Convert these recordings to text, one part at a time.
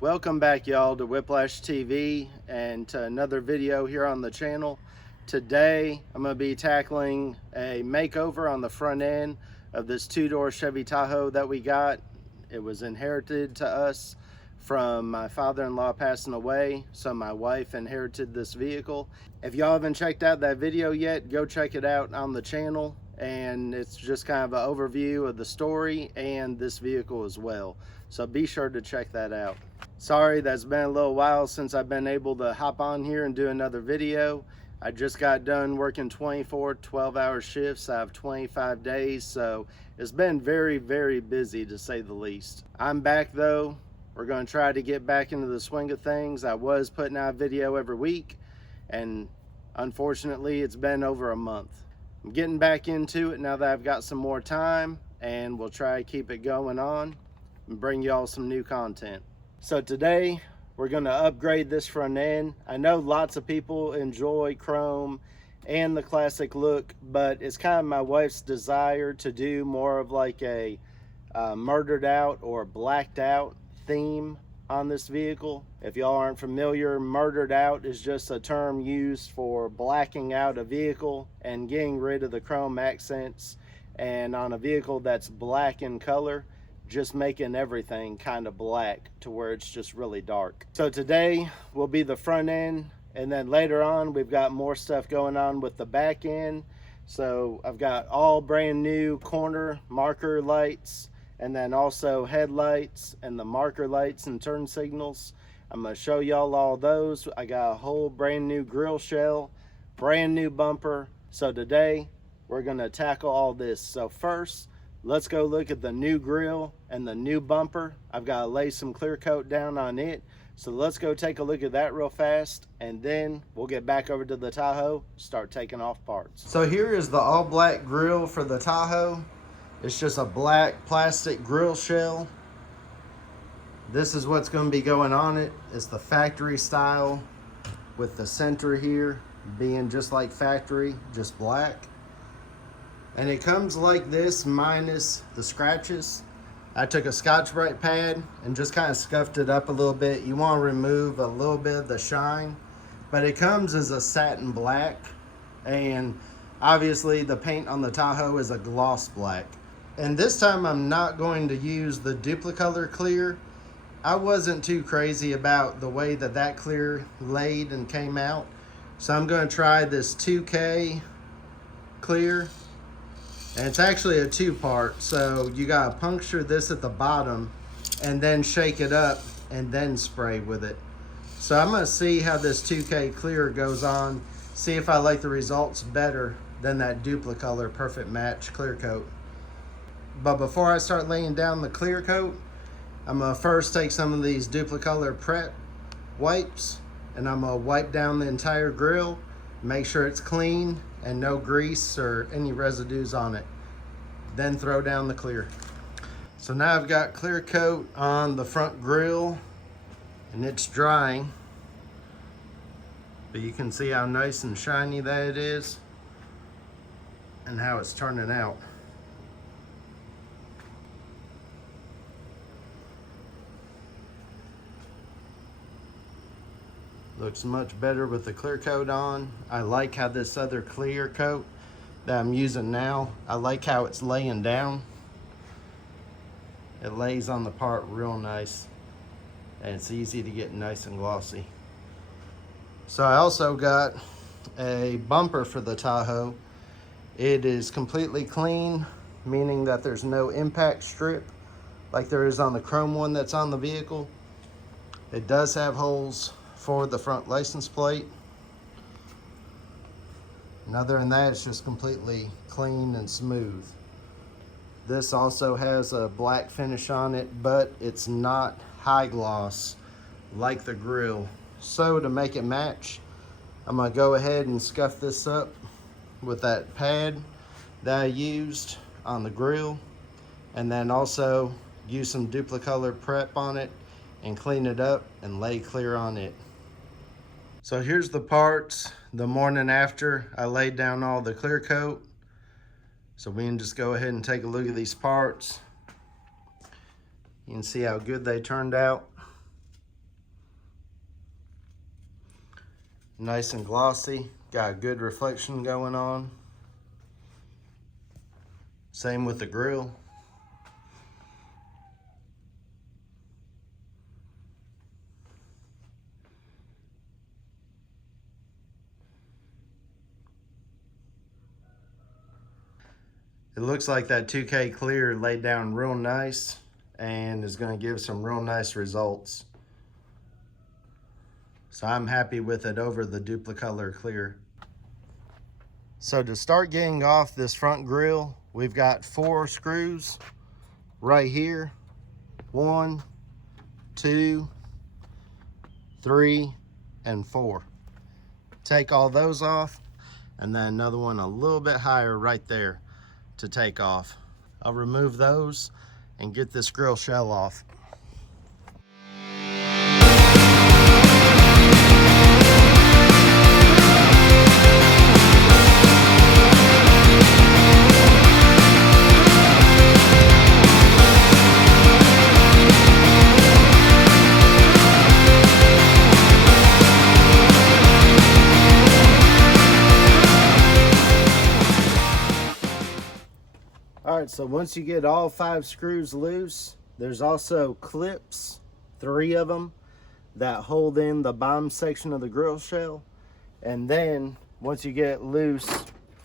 Welcome back, y'all, to Whiplash TV and to another video here on the channel. Today I'm going to be tackling a makeover on the front end of this two-door Chevy Tahoe that we got. It was inherited to us from my father-in-law passing away, so my wife inherited this vehicle. If y'all haven't checked out that video yet, go check it out on the channel, and it's just kind of an overview of the story and this vehicle as well, so be sure to check that out. Sorry, that's been a little while since I've been able to hop on here and do another video. I just got done working 24 12-hour shifts. I have 25 days, so it's been very busy, to say the least. I'm back though. We're going to try to get back into the swing of things. I was putting out a video every week, and unfortunately it's been over a month. I'm getting back into it now that I've got some more time, and we'll try to keep it going on and bring y'all some new content. So today we're going to upgrade this front end. I know lots of people enjoy chrome and the classic look, but it's kind of my wife's desire to do more of like a murdered out or blacked out theme on this vehicle. If y'all aren't familiar, murdered out is just a term used for blacking out a vehicle and getting rid of the chrome accents, and on a vehicle that's black in color, just making everything kind of black to where it's just really dark. So today will be the front end, and then later on we've got more stuff going on with the back end. So I've got all brand new corner marker lights, and then also headlights and the marker lights and turn signals. I'm going to show y'all all those. I got a whole brand new grill shell, brand new bumper. So today we're going to tackle all this. So first, let's go look at the new grill and the new bumper. I've got to lay some clear coat down on it. So let's go take a look at that real fast, and then we'll get back over to the Tahoe, start taking off parts. So here is the all black grill for the Tahoe. It's just a black plastic grill shell. This is what's going to be going on it. It's the factory style with the center here being just like factory, just black. And it comes like this minus the scratches. I took a Scotch-Brite pad and just kind of scuffed it up a little bit. You want to remove a little bit of the shine, but it comes as a satin black, and obviously the paint on the Tahoe is a gloss black. And this time I'm not going to use the Duplicolor clear. I wasn't too crazy about the way that that clear laid and came out, so I'm going to try this 2K clear. And it's actually a two-part, so you gotta puncture this at the bottom and then shake it up and then spray with it. So I'm gonna see how this 2K clear goes on, see if I like the results better than that Duplicolor Perfect Match clear coat. But before I start laying down the clear coat, I'm gonna first take some of these Duplicolor Prep wipes, and I'm gonna wipe down the entire grill, make sure it's clean and no grease or any residues on it. Then throw down the clear. So now I've got clear coat on the front grill and it's drying, but you can see how nice and shiny that it is and how it's turning out. Looks much better with the clear coat on. I like how this other clear coat that I'm using now, I like how it's laying down. It lays on the part real nice, and it's easy to get nice and glossy. So I also got a bumper for the Tahoe. It is completely clean, meaning that there's no impact strip like there is on the chrome one that's on the vehicle. It does have holes for the front license plate. And other than that, it's just completely clean and smooth. This also has a black finish on it, but it's not high gloss like the grill. So to make it match, I'm gonna go ahead and scuff this up with that pad that I used on the grill, and then also use some Duplicolor Prep on it and clean it up and lay clear on it. So here's the parts the morning after I laid down all the clear coat. So we can just go ahead and take a look at these parts. You can see how good they turned out. Nice and glossy, got a good reflection going on. Same with the grill. It looks like that 2K clear laid down real nice and is going to give some real nice results. So I'm happy with it over the Duplicolor clear. So to start getting off this front grille, we've got 4 screws right here. 1, 2, 3, and 4. Take all those off, and then another one a little bit higher right there to take off. I'll remove those and get this grill shell off. Alright, so once you get all 5 screws loose, there's also clips, 3 of them, that hold in the bottom section of the grill shell. And then once you get loose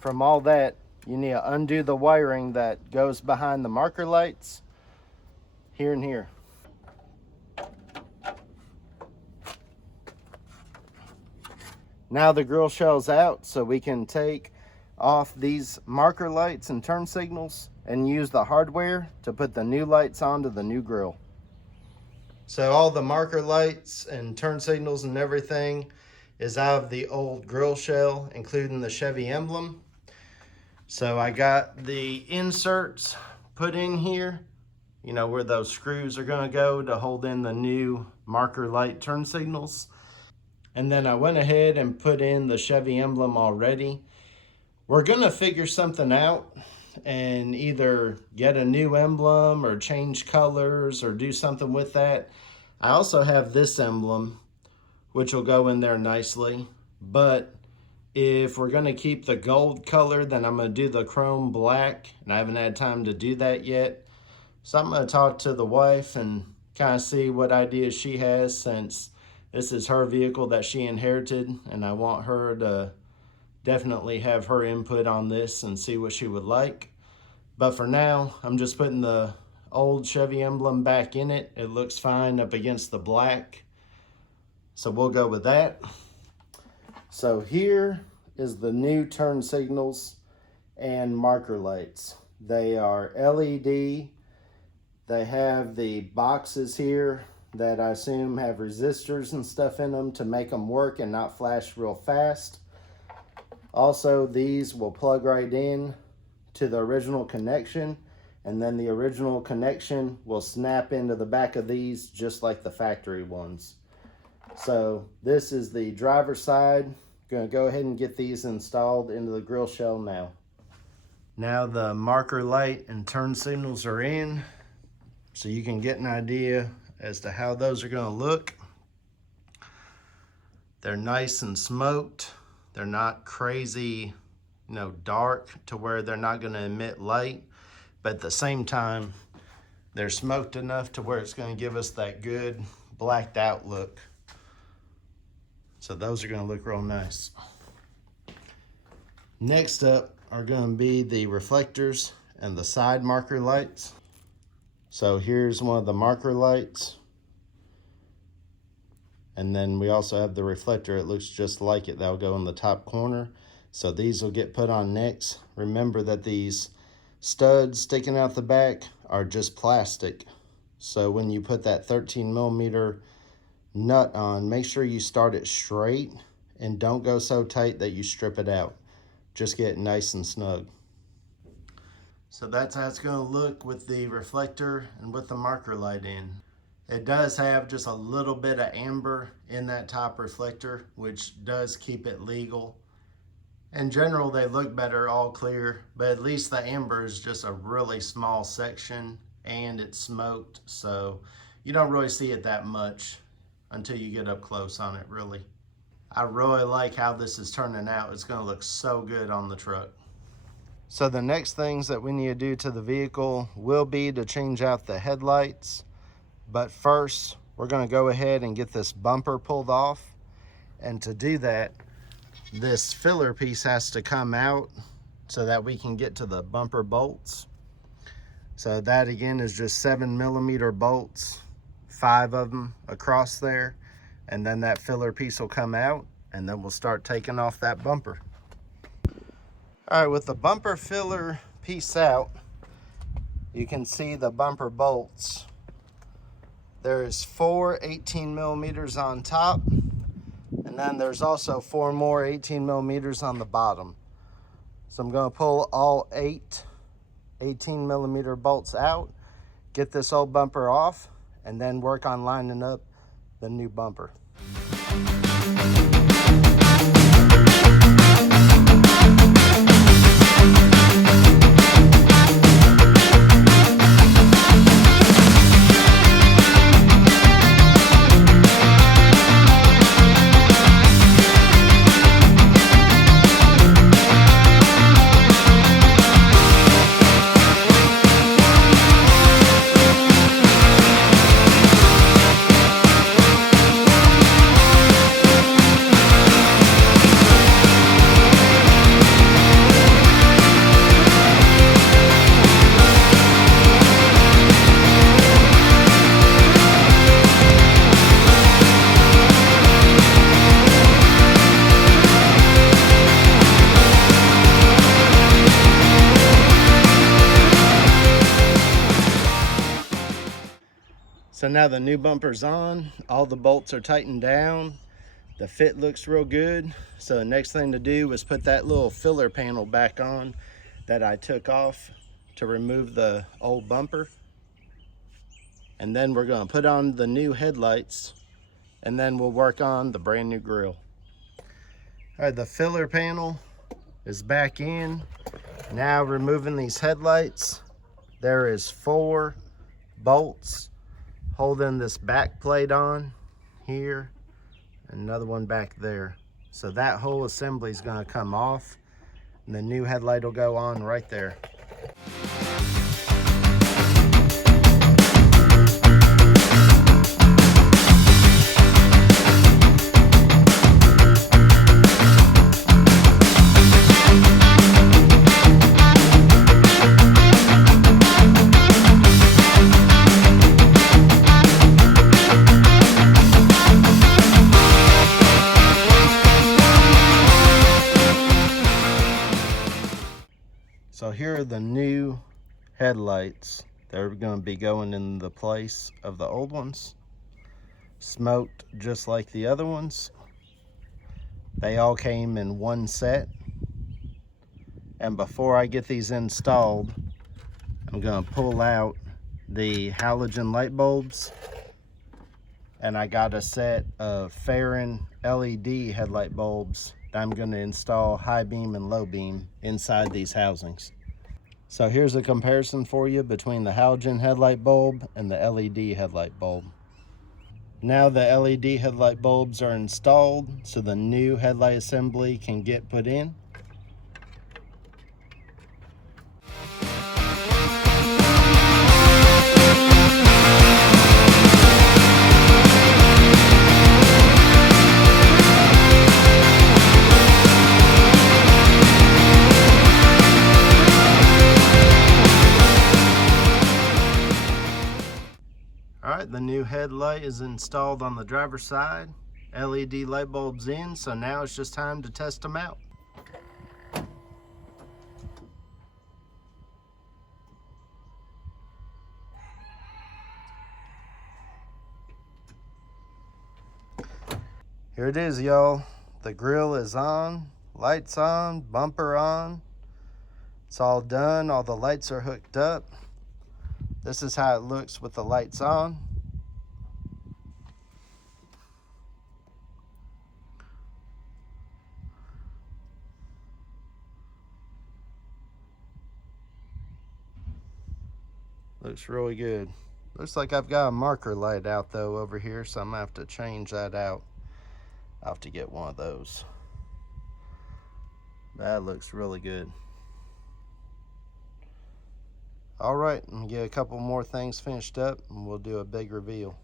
from all that, you need to undo the wiring that goes behind the marker lights here and here. Now the grill shell's out, so we can take off these marker lights and turn signals and use the hardware to put the new lights onto the new grill. So all the marker lights and turn signals and everything is out of the old grill shell, including the Chevy emblem. So I got the inserts put in here, you know, where those screws are going to go to hold in the new marker light turn signals. And then I went ahead and put in the Chevy emblem already. We're going to figure something out and either get a new emblem or change colors or do something with that. I also have this emblem, which will go in there nicely. But if we're going to keep the gold color, then I'm going to do the chrome black. And I haven't had time to do that yet. So I'm going to talk to the wife and kind of see what ideas she has, since this is her vehicle that she inherited. And I want her to definitely have her input on this and see what she would like. But for now, I'm just putting the old Chevy emblem back in it. It looks fine up against the black, so we'll go with that. So here is the new turn signals and marker lights. They are LED. They have the boxes here that I assume have resistors and stuff in them to make them work and not flash real fast. Also, these will plug right in to the original connection, and then the original connection will snap into the back of these just like the factory ones. So this is the driver's side. Going to go ahead and get these installed into the grill shell now. Now the marker light and turn signals are in, so you can get an idea as to how those are going to look. They're nice and smoked. They're not crazy, you know, dark to where they're not going to emit light, but at the same time, they're smoked enough to where it's going to give us that good blacked out look. So those are going to look real nice. Next up are going to be the reflectors and the side marker lights. So here's one of the marker lights. And then we also have the reflector. It looks just like it. That'll go in the top corner. So these will get put on next. Remember that these studs sticking out the back are just plastic. So when you put that 13mm nut on, make sure you start it straight and don't go so tight that you strip it out. Just get it nice and snug. So that's how it's going to look with the reflector and with the marker light in. It does have just a little bit of amber in that top reflector, which does keep it legal. In general, they look better all clear, but at least the amber is just a really small section and it's smoked, so you don't really see it that much until you get up close on it, really. I really like how this is turning out. It's gonna look so good on the truck. So the next things that we need to do to the vehicle will be to change out the headlights. But first, we're gonna go ahead and get this bumper pulled off. And to do that, this filler piece has to come out so that we can get to the bumper bolts. So that again is just 7mm bolts, 5 of them across there. And then that filler piece will come out, and then we'll start taking off that bumper. All right, with the bumper filler piece out, you can see the bumper bolts. There's 4 18mm on top, and then there's also 4 more 18mm on the bottom. So I'm gonna pull all 8 18mm bolts out, get this old bumper off, and then work on lining up the new bumper. So now the new bumper's on, all the bolts are tightened down, the fit looks real good. So the next thing to do was put that little filler panel back on that I took off to remove the old bumper. And then we're gonna put on the new headlights, and then we'll work on the brand new grille. All right, the filler panel is back in. Now removing these headlights, there is 4 bolts holding this back plate on here, and another one back there. So that whole assembly is going to come off, and the new headlight will go on right there. So here are the new headlights. They're going to be going in the place of the old ones. Smoked just like the other ones. They all came in one set. And before I get these installed, I'm going to pull out the halogen light bulbs. And I got a set of Farron LED headlight bulbs that I'm going to install high beam and low beam inside these housings. So here's a comparison for you between the halogen headlight bulb and the LED headlight bulb. Now the LED headlight bulbs are installed, so the new headlight assembly can get put in. Alright, the new headlight is installed on the driver's side. LED light bulbs in, so now it's just time to test them out. Here it is, y'all. The grill is on, lights on, bumper on. It's all done, all the lights are hooked up. This is how it looks with the lights on. Looks really good. Looks like I've got a marker light out though over here, so I'm gonna have to change that out. I'll have to get one of those. That looks really good. All right, I'm gonna get a couple more things finished up and we'll do a big reveal.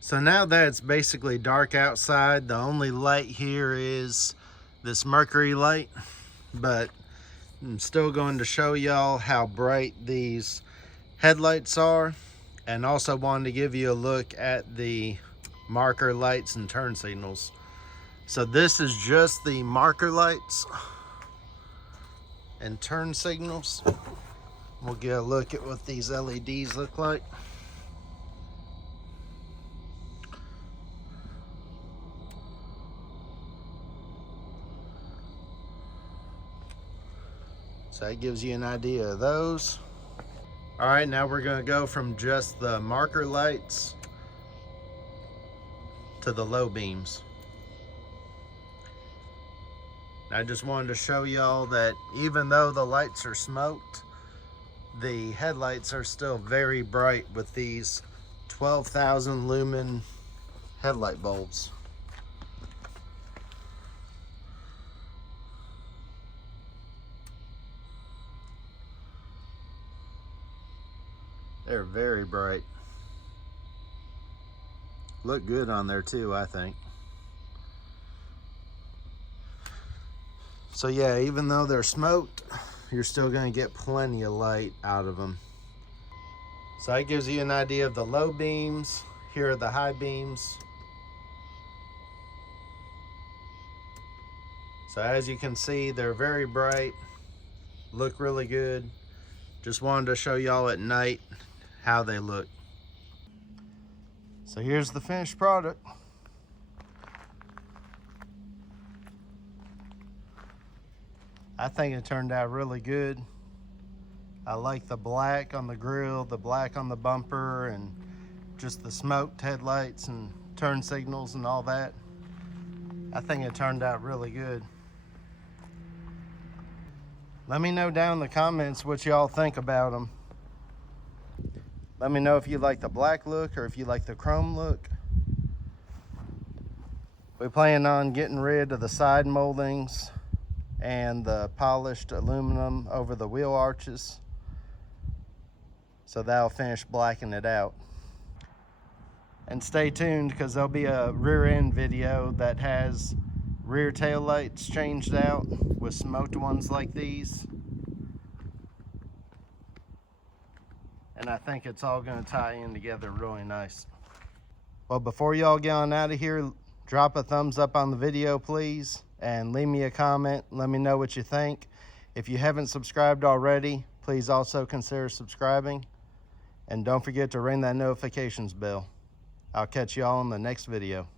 So now that it's basically dark outside, the only light here is this mercury light, but I'm still going to show y'all how bright these headlights are, and also wanted to give you a look at the marker lights and turn signals. So this is just the marker lights and turn signals. We'll get a look at what these LEDs look like. So that gives you an idea of those. All right, now we're gonna go from just the marker lights to the low beams. I just wanted to show y'all that even though the lights are smoked, the headlights are still very bright with these 12,000 lumen headlight bulbs. They're very bright. Look good on there too, I think. So yeah, even though they're smoked, you're still gonna get plenty of light out of them. So that gives you an idea of the low beams. Here are the high beams. So as you can see, they're very bright, look really good. Just wanted to show y'all at night how they look. So here's the finished product. I think it turned out really good. I like the black on the grill, the black on the bumper, and just the smoked headlights and turn signals and all that. I think it turned out really good. Let me know down in the comments what y'all think about them. Let me know if you like the black look or if you like the chrome look. We plan on getting rid of the side moldings and the polished aluminum over the wheel arches. So that'll finish blacking it out. And stay tuned because there'll be a rear end video that has rear tail lights changed out with smoked ones like these. And I think it's all gonna tie in together really nice. Well, before y'all get on out of here, drop a thumbs up on the video, please, and leave me a comment. Let me know what you think. If you haven't subscribed already, please also consider subscribing. And don't forget to ring that notifications bell. I'll catch y'all in the next video.